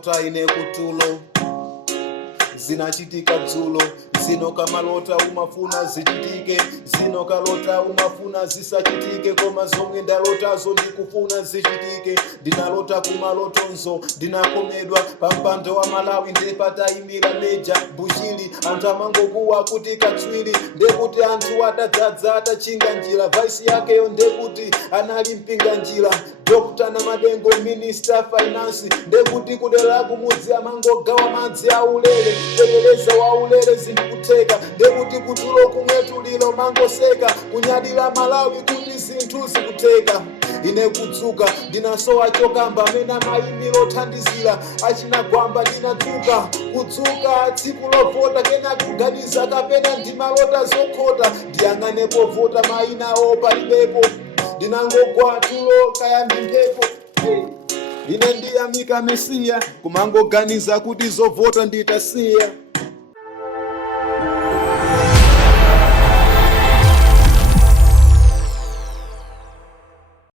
ndinalota ine kutulo zinachitika dzulo, zino kamalota umafuna zichitike, zino kalota umafuna zisachitike, koma zomwe ndalotazo ndikufuna zichitike. Ndinalota kumalotonzo ndinakomedwa pa mpando wa Malawi ndepatayimira Meja Bushiri, anthu amangokuwa kuti katswiri, ndekuti anthu atadzadza atachinga njira, vaisi yakeyo ndekuti anali mpinganjira. Dr. Namadengo Minister Finance, ndekuti kudera kumudzi amangogawa madzi aulere, peleleza waulere zindikuteka, ndekuti kutulo kumwetu lilo mangoseka, kunyadira Malawi kuti zinthu zikuteka. Ine kudzuka ndinasowa chokamba amene mayimiro othandizira achinagwamba, ndinadzuka kudzuka tsiku lovota kena kuganiza kapena ndimalota zokhota, ndiyang'anepo vota mayinawo palibepo, ndinangogwa tulo kaya mphepo. Ine ndiyamika Mesiya kumangoganiza kuti zovota nditasiya.